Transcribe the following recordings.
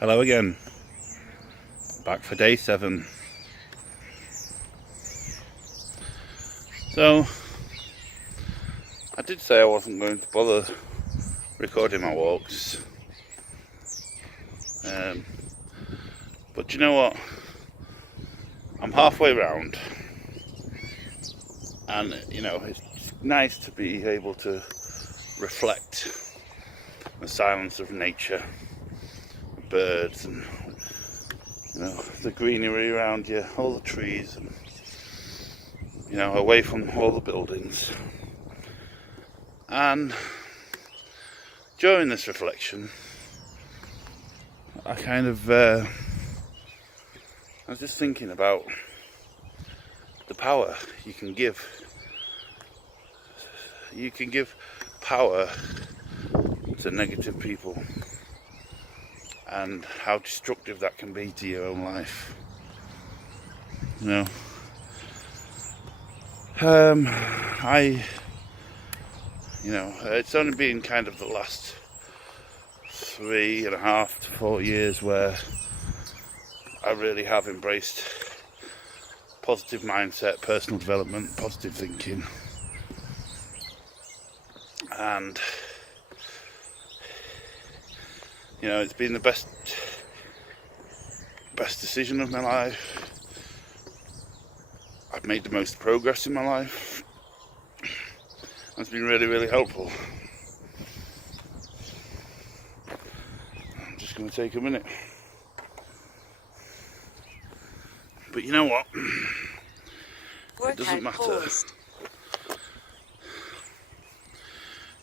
Hello again, back for day 7. So, I did say I wasn't going to bother recording my walks, but you know what, I'm halfway round, and you know, it's nice to be able to reflect the silence of nature, the birds, and you know, the greenery around you, all the trees, and you know, away from all the buildings. And during this reflection, I kind of I was just thinking about the power you can give. You can give power to negative people, and how destructive that can be to your own life. You know, it's only been kind of the last 3.5 to 4 years where I really have embraced positive mindset, personal development, positive thinking, and you know, it's been the best decision of my life. I've made the most progress in my life. It's been really, really helpful. I'm just going to take a minute. But you know what? It doesn't matter.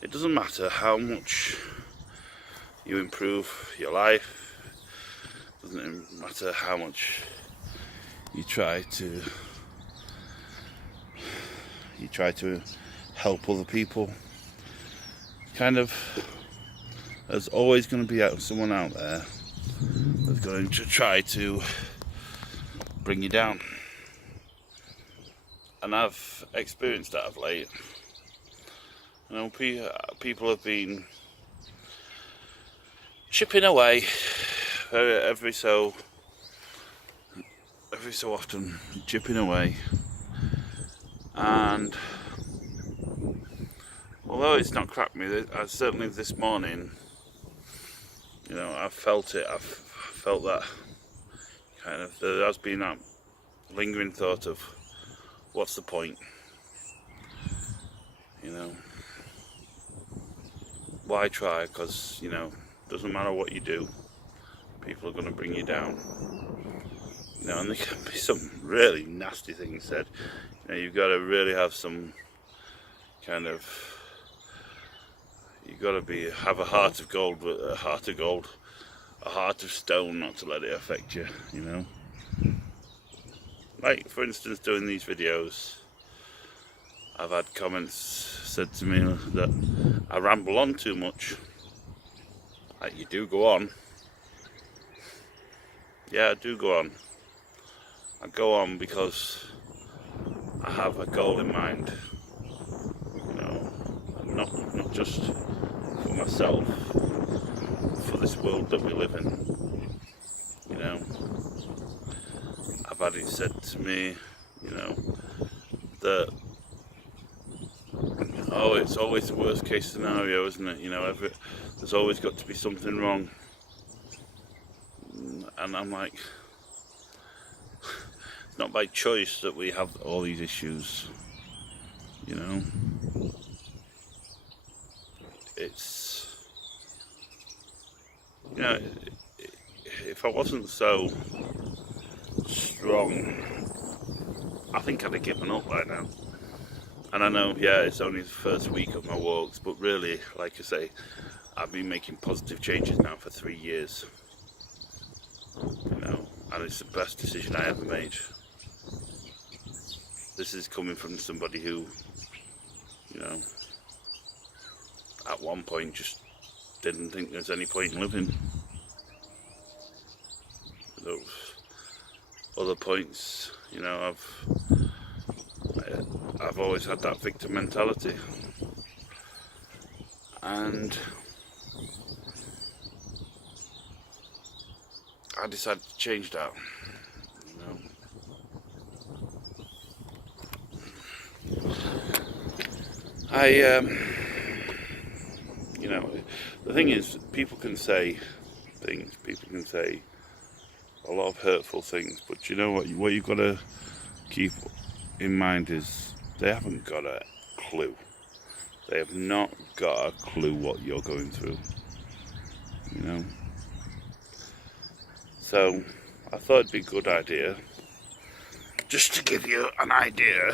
It doesn't matter how much you improve your life. It doesn't matter how much you try to help other people. Kind of, there's always going to be someone out there that's going to try to bring you down. And I've experienced that of late. You know, people have been chipping away every so often, chipping away. And although it's not cracked me, certainly this morning, you know, I've felt it. I've felt that kind of, there has been that lingering thought of, what's the point? You know, why try? Because, you know, doesn't matter what you do, people are going to bring you down. You know, and there can be some really nasty things said. You know, you've got to really have some kind of, you've got to have a heart of gold, but a heart of stone, not to let it affect you, you know. Like, for instance, doing these videos, I've had comments said to me that I ramble on too much. Like, you do go on. Yeah, I do go on. I go on because I have a goal in mind. You know, not just for myself, for this world that we live in. You know, I've had it said to me, you know, that, oh, it's always the worst case scenario, isn't it? You know, there's always got to be something wrong. And I'm like, it's not by choice that we have all these issues, you know. It's, you know, if I wasn't so strong, I think I'd have given up by now. And I know, yeah, it's only the first week of my walks, but really, like I say, I've been making positive changes now for 3 years. You know, and it's the best decision I ever made. This is coming from somebody who, you know, at one point just didn't think there's any point in living. Those other points, you know, I've always had that victim mentality, and I decided to change that. The thing is, people can say things, people can say a lot of hurtful things, but you know what you've got to keep in mind is they haven't got a clue. They have not got a clue what you're going through, So I thought it'd be a good idea just to give you an idea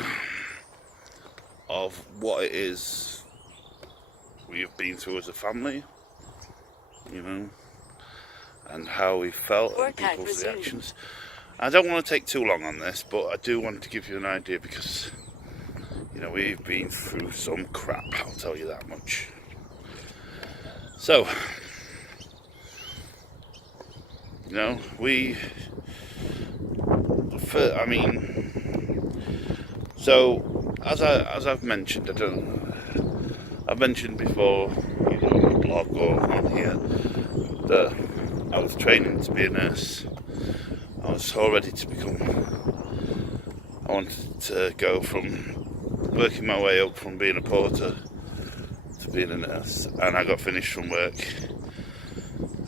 of what it is we have been through as a family, and how we felt and people's reactions. I don't want to take too long on this, but I do want to give you an idea because, we've been through some crap, I'll tell you that much. So, as I've mentioned, I've mentioned before, on the blog or on here, that I was training to be a nurse. I was all ready to I wanted to go from working my way up from being a porter to being a nurse, and I got finished from work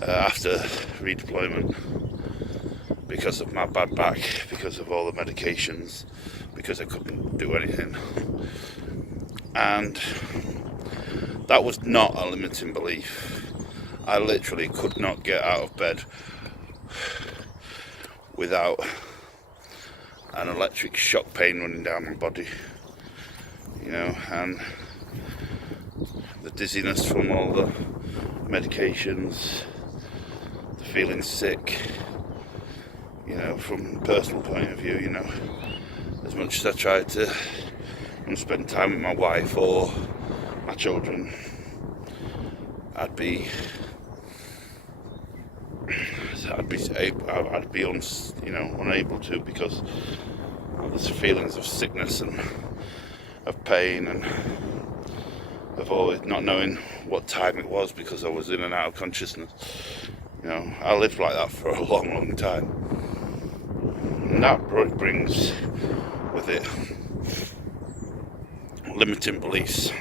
after redeployment because of my bad back, because of all the medications, because I couldn't do anything. And that was not a limiting belief. I literally could not get out of bed without an electric shock pain running down my body, and the dizziness from all the medications, the feeling sick, from a personal point of view, as much as I tried to spend time with my wife or my children, I'd be unable to, because of the feelings of sickness and of pain and of always not knowing what time it was because I was in and out of consciousness. I lived like that for a long, long time. And that brings with it limiting beliefs.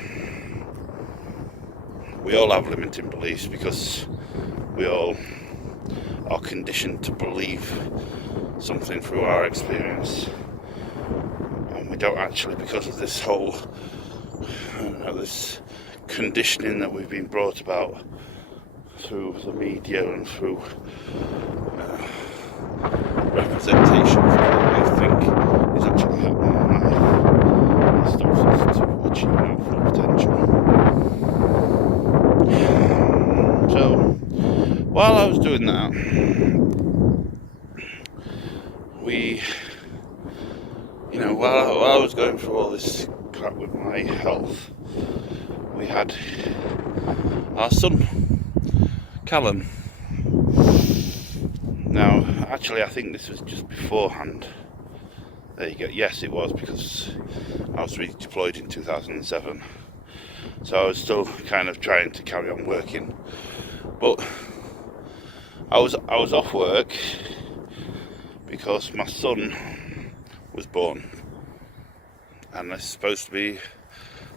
We all have limiting beliefs because we all are conditioned to believe something through our experience, and we don't actually, because of this whole this conditioning that we've been brought about through the media and through representations that we think is actually happening in life. It stops us to achieve our full potential. So, while I was doing that, while I was going through all this crap with my health, we had our son, Callum. Now, actually, I think this was just beforehand. There you go. Yes, it was, because I was redeployed in 2007. So I was still kind of trying to carry on working. But I was off work because my son was born. And it's supposed to be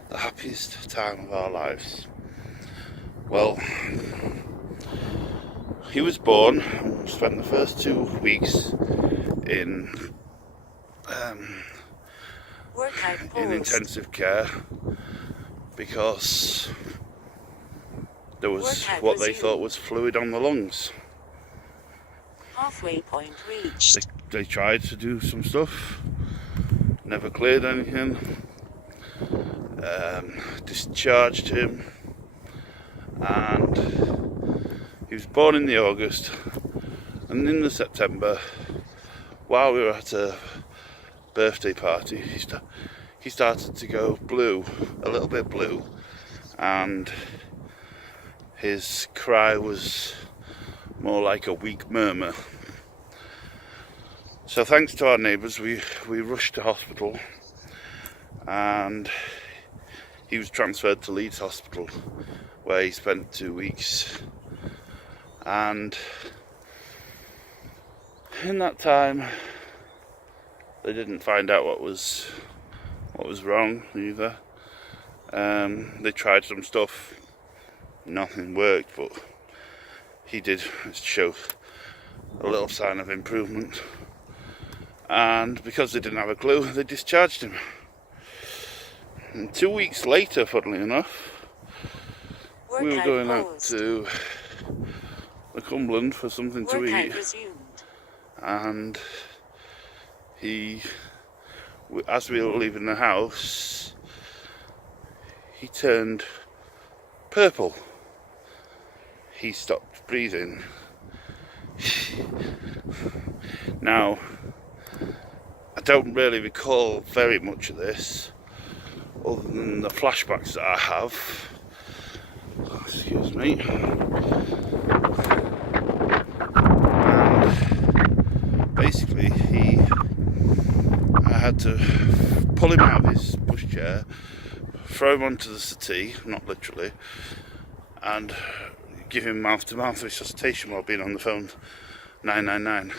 the happiest time of our lives. Well, he was born and spent the first 2 weeks in intensive care because there was what they thought was fluid on the lungs. Halfway point reached. They tried to do some stuff, never cleared anything, discharged him, and he was born in the August, and in the September, while we were at a birthday party, he started to go blue, a little bit blue, and his cry was more like a weak murmur. So thanks to our neighbours, we rushed to hospital, and he was transferred to Leeds Hospital, where he spent 2 weeks. And In that time, they didn't find out what was wrong either. They tried some stuff, nothing worked, but he did show a little sign of improvement. And because they didn't have a clue, they discharged him. And 2 weeks later, funnily enough, we were going out to the Cumberland for something to eat, and as we were leaving the house, he turned purple. He stopped breathing. Now, I don't really recall very much of this, other than the flashbacks that I have. Excuse me. And basically, I had to pull him out of his pushchair, throw him onto the settee, not literally, and give him mouth-to-mouth resuscitation while being on the phone 999.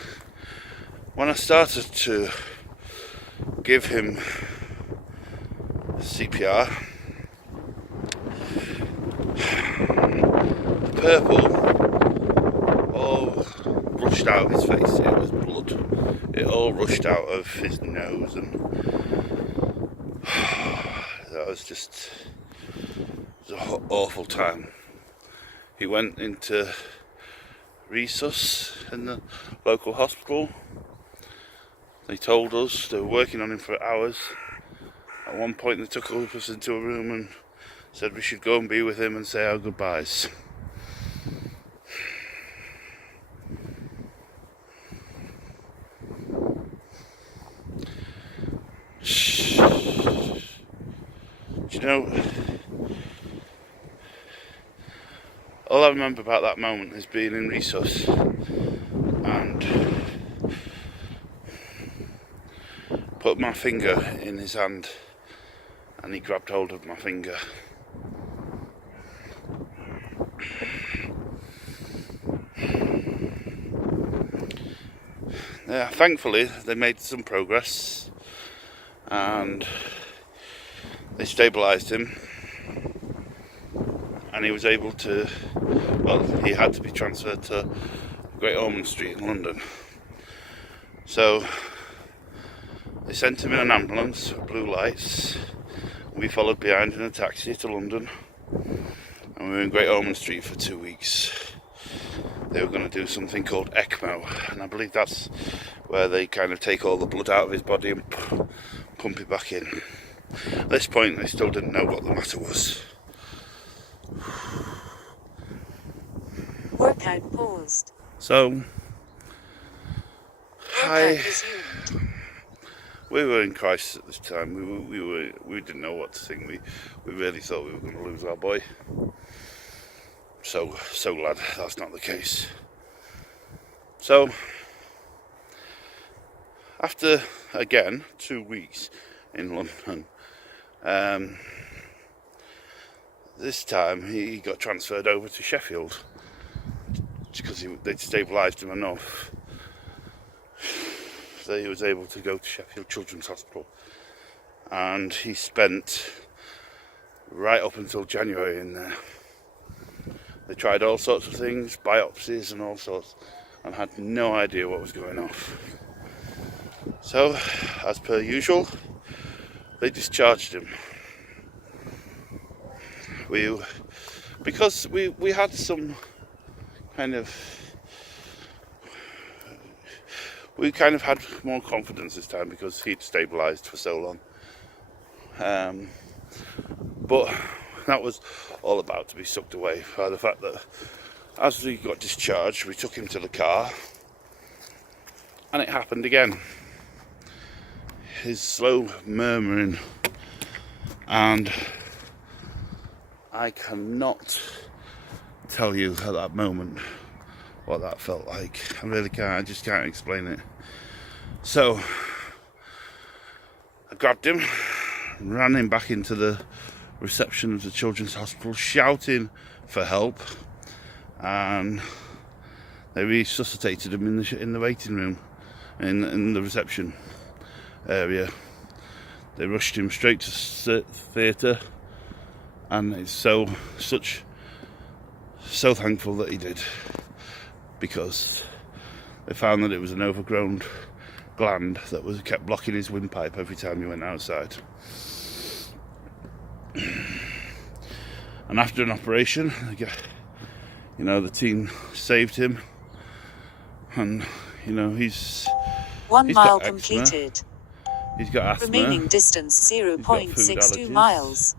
When I started to give him CPR, the purple all rushed out of his face. It was blood. It all rushed out of his nose, and that was just an awful time. He went into resus in the local hospital. They told us they were working on him for hours. At one point they took us into a room and said we should go and be with him and say our goodbyes. Do you know, all I remember about that moment is being in resus and put my finger in his hand, and he grabbed hold of my finger. Yeah, thankfully they made some progress and they stabilised him, and he was able to, well, he had to be transferred to Great Ormond Street in London. So they sent him in an ambulance, blue lights. We followed behind in a taxi to London, and we were in Great Ormond Street for 2 weeks. They were going to do something called ECMO, and I believe that's where they kind of take all the blood out of his body and pump it back in. At this point, they still didn't know what the matter was. Workout paused. So, we were in crisis at this time. We didn't know what to think. We really thought we were going to lose our boy. So glad that's not the case. So, after again 2 weeks in London, this time he got transferred over to Sheffield because they'd stabilised him enough that he was able to go to Sheffield Children's Hospital, and he spent right up until January in there. They tried all sorts of things, biopsies and all sorts, and had no idea what was going on. So, as per usual, they discharged him. Because we had some kind of, we kind of had more confidence this time because he'd stabilised for so long. But that was all about to be sucked away by the fact that as we got discharged, we took him to the car, and it happened again. His slow murmuring, and I cannot tell you at that moment what that felt like. I really can't. I just can't explain it. So I grabbed him, ran him back into the reception of the Children's Hospital, shouting for help, and They resuscitated him in the waiting room, in the reception area. They rushed him straight to theatre, and it's so thankful that he did, because they found that it was an overgrown gland that kept blocking his windpipe every time he went outside. And after an operation, the team saved him, and he's 1 mile completed. He's got asthma. Remaining distance 0.62 miles.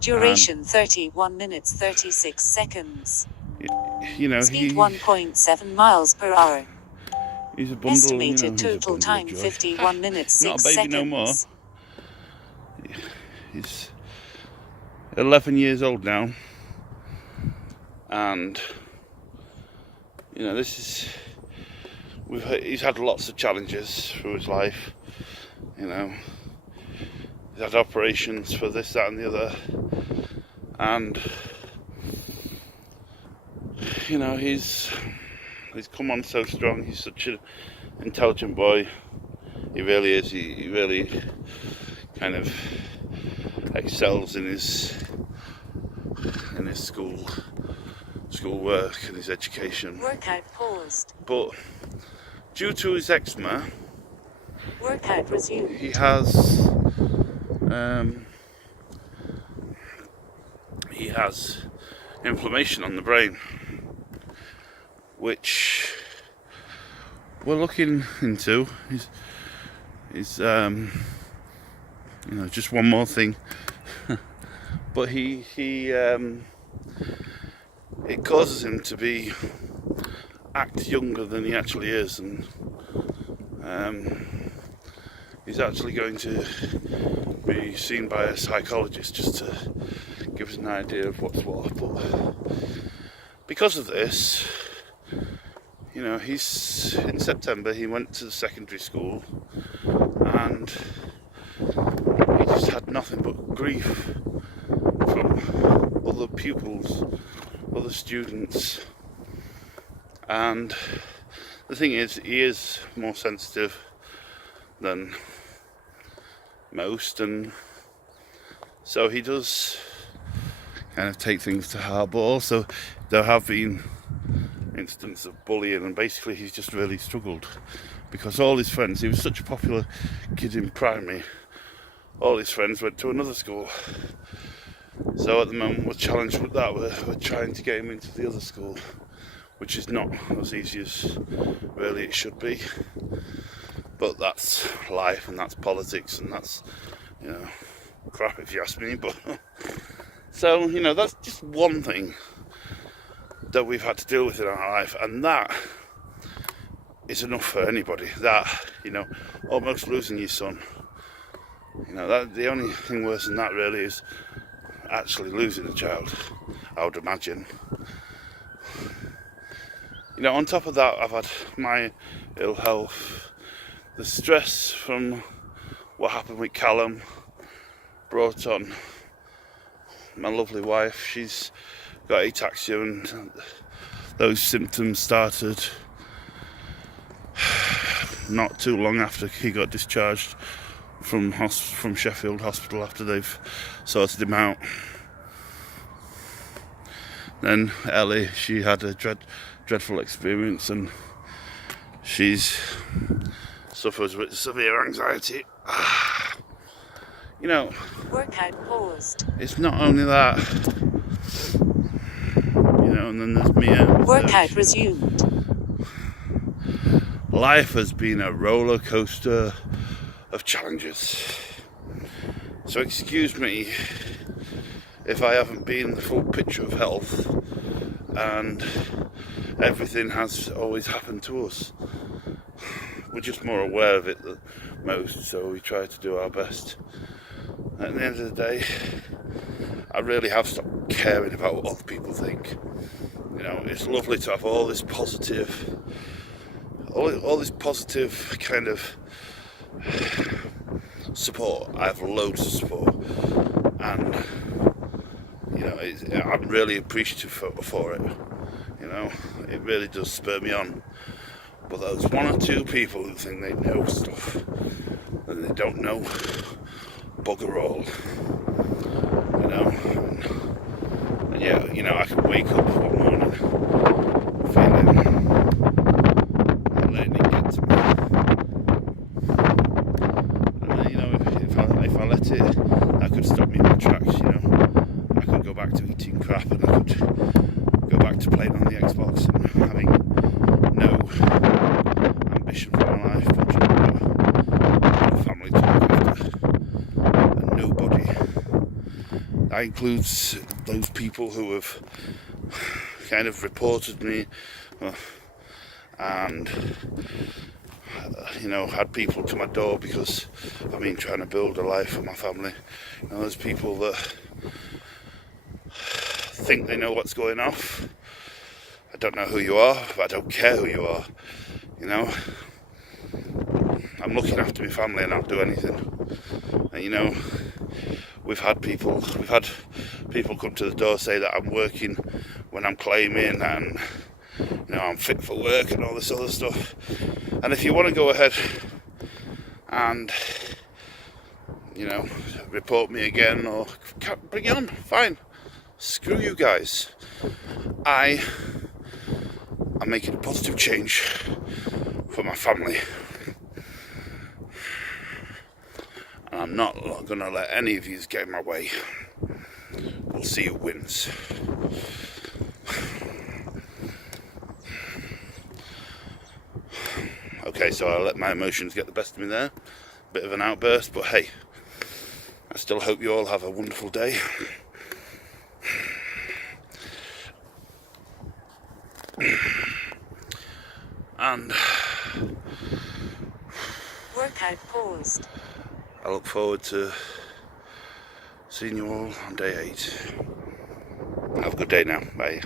Duration 31 minutes 36 seconds. Speed 1.7 miles per hour. He's a bundle. Estimated total time 51 minutes 6 seconds. Not a baby seconds. no more. He's 11 years old now, and he's had lots of challenges through his life. He's had operations for this, that, and the other, and he's come on so strong. He's such an intelligent boy. He really is. He really kind of excels in his school work and his education. Workout paused. But due to his eczema, workout resumed. He has inflammation on the brain, which we're looking into. He's just one more thing. But it causes him to act younger than he actually is, and he's actually going to be seen by a psychologist just to give us an idea of what's what. But because of this, he's in September he went to the secondary school, and he just had nothing but grief from other pupils, other students. And the thing is, he is more sensitive than most, and so he does kind of take things to heart. But also there have been instances of bullying, and basically he's just really struggled because all his friends, he was such a popular kid in primary, all his friends went to another school. So at the moment we're challenged with that. We're trying to get him into the other school, which is not as easy as really it should be. But that's life, and that's politics, and that's, crap if you ask me. But so, that's just one thing that we've had to deal with in our life, and that is enough for anybody. That, almost losing your son. That the only thing worse than that really is actually losing a child, I would imagine. On top of that, I've had my ill health, the stress from what happened with Callum brought on my lovely wife. She's got ataxia, and those symptoms started not too long after he got discharged from Sheffield Hospital, after they've sorted him out. Then Ellie, she had a dreadful experience, and she's suffers with severe anxiety. Workout paused. It's not only that, and then there's Mia. Workout resumed. Life has been a roller coaster of challenges. So excuse me if I haven't been the full picture of health, and everything has always happened to us. We're just more aware of it than most, so we try to do our best. At the end of the day, I really have stopped caring about what other people think. It's lovely to have all this positive kind of support. I have loads of support, and I'm really appreciative for it. You know, it really does spur me on. But those one or two people who think they know stuff and they don't know bugger all, you know. And yeah, you know, I can wake up one morning feeling like letting it get to me. And then, you know, if I let it, that could stop me in my tracks, you know. I could go back to eating crap, and I could go back to playing on the Xbox and having no ambition for my life, but you know, a family to look after, and nobody. That includes those people who have kind of reported me and you know, had people to my door because I've been trying to build a life for my family. You know, there's people that think they know what's going off. I don't know who you are, but I don't care who you are. You know, I'm looking after my family and I'll do anything. And you know, we've had people come to the door say that I'm working when I'm claiming, and you know, I'm fit for work and all this other stuff. And if you want to go ahead and, you know, report me again or bring it on, fine. Screw you guys. I am making a positive change for my family. And I'm not going to let any of you get in my way. We'll see who wins. Okay, so I let my emotions get the best of me there. Bit of an outburst, but hey, I still hope you all have a wonderful day. And Workout paused. I look forward to seeing you all on day 8. Have a good day now. Bye.